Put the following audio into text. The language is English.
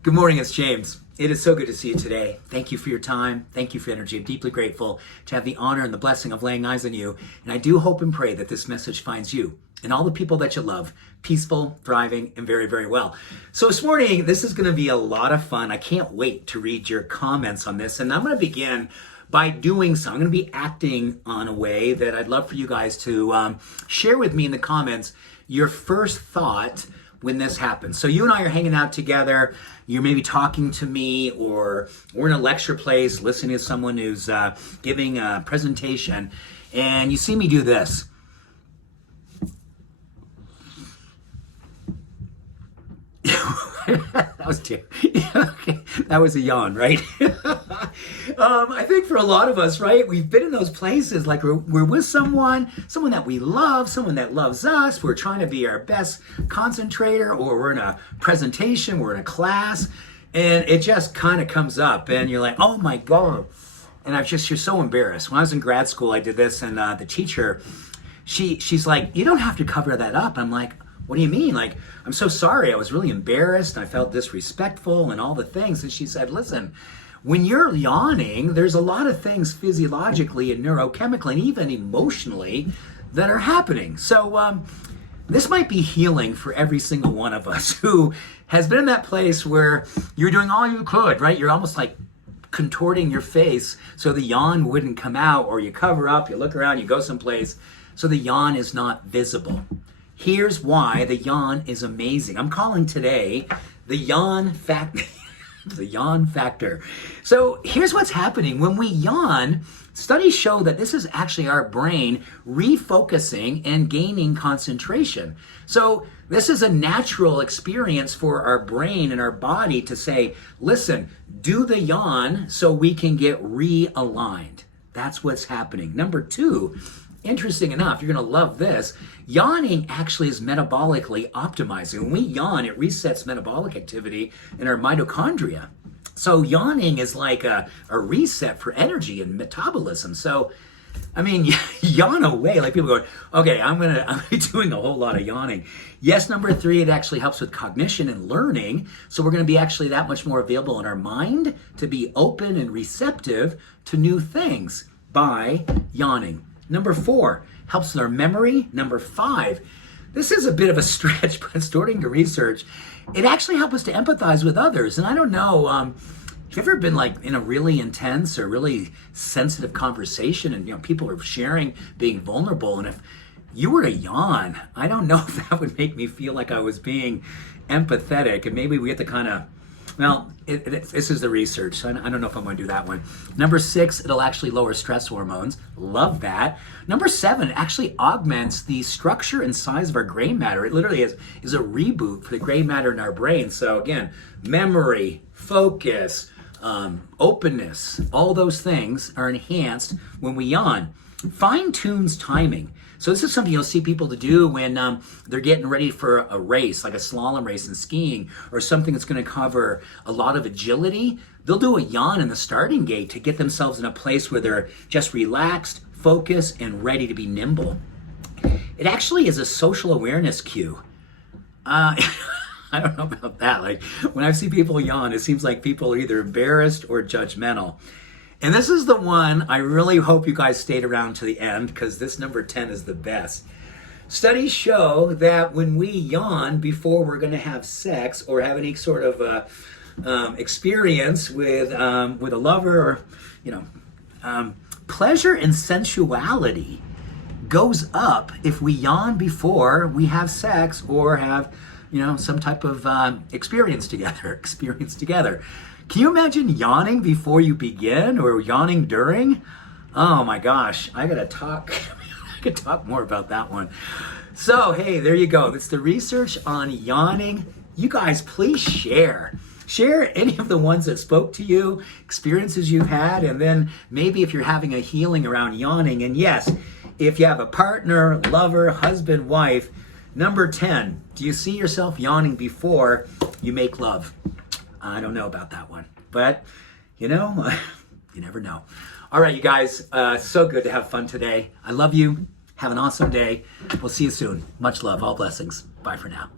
Good morning, it's James. It is so good to see you today. Thank you for your time. Thank you for your energy. I'm deeply grateful to have the honor and the blessing of laying eyes on you. And I do hope and pray that this message finds you and all the people that you love peaceful, thriving, and very, very well. So this morning, this is going to be a lot of fun. I can't wait to read your comments on this. And I'm going to begin by doing so. I'm going to be acting on a way that I'd love for you guys to share with me in the comments your first thought when this happens. So you and I are hanging out together. You're maybe talking to me, or we're in a lecture place listening to someone who's giving a presentation, and you see me do this. That was two. Okay. That was a yawn, right? I think for a lot of us, right, we've been in those places like we're with someone that we love, someone that loves us. We're trying to be our best concentrator, or we're in a presentation, we're in a class, and it just kind of comes up, and you're like, oh my God. And you're so embarrassed. When I was in grad school, I did this, and the teacher, she's like, you don't have to cover that up. I'm like, what do you mean? Like, I'm so sorry. I was really embarrassed, and I felt disrespectful and all the things. And she said, listen, when you're yawning, there's a lot of things physiologically and neurochemically and even emotionally that are happening. So this might be healing for every single one of us who has been in that place where you're doing all you could, right? You're almost like contorting your face so the yawn wouldn't come out, or you cover up, you look around, you go someplace so the yawn is not visible. Here's why the yawn is amazing. I'm calling today the yawn factor. The yawn factor. So here's what's happening. When we yawn, studies show that this is actually our brain refocusing and gaining concentration. So this is a natural experience for our brain and our body to say, listen, do the yawn so we can get realigned. That's what's happening. Number two, interesting enough, you're going to love this. Yawning actually is metabolically optimizing. When we yawn, it resets metabolic activity in our mitochondria. So yawning is like a reset for energy and metabolism. So, I mean, yawn away. Like people go, okay, I'm be doing a whole lot of yawning. Yes, number three, it actually helps with cognition and learning. So we're going to be actually that much more available in our mind to be open and receptive to new things by yawning. Number four, helps with our memory. Number five, this is a bit of a stretch, but according to research, it actually helps us to empathize with others. And I don't know, have you ever been like in a really intense or really sensitive conversation, and people are sharing, being vulnerable, and if you were to yawn, I don't know if that would make me feel like I was being empathetic, and maybe we have to kind of, well, this is the research, so I don't know if I'm going to do that one. Number six, it'll actually lower stress hormones. Love that. Number seven, it actually augments the structure and size of our gray matter. It literally is a reboot for the gray matter in our brain. So again, memory, focus, openness, all those things are enhanced when we yawn. Fine-tunes timing. So this is something you'll see people to do when they're getting ready for a race, like a slalom race in skiing, or something that's going to cover a lot of agility. They'll do a yawn in the starting gate to get themselves in a place where they're just relaxed, focused, and ready to be nimble. It actually is a social awareness cue. I don't know about that. Like when I see people yawn, it seems like people are either embarrassed or judgmental. And this is the one I really hope you guys stayed around to the end, because this number 10 is the best. Studies show that when we yawn before we're going to have sex or have any sort of experience with a lover, or pleasure and sensuality goes up if we yawn before we have sex or have some type of experience together. Can you imagine yawning before you begin, or yawning during? Oh my gosh, I could talk more about that one. So hey, there you go. It's the research on yawning. You guys, please share any of the ones that spoke to you, experiences you've had, and then maybe if you're having a healing around yawning. And yes, if you have a partner, lover, husband, wife, number 10, do you see yourself yawning before you make love? I don't know about that one, but you never know. All right, you guys, so good to have fun today. I love you. Have an awesome day. We'll see you soon. Much love. All blessings. Bye for now.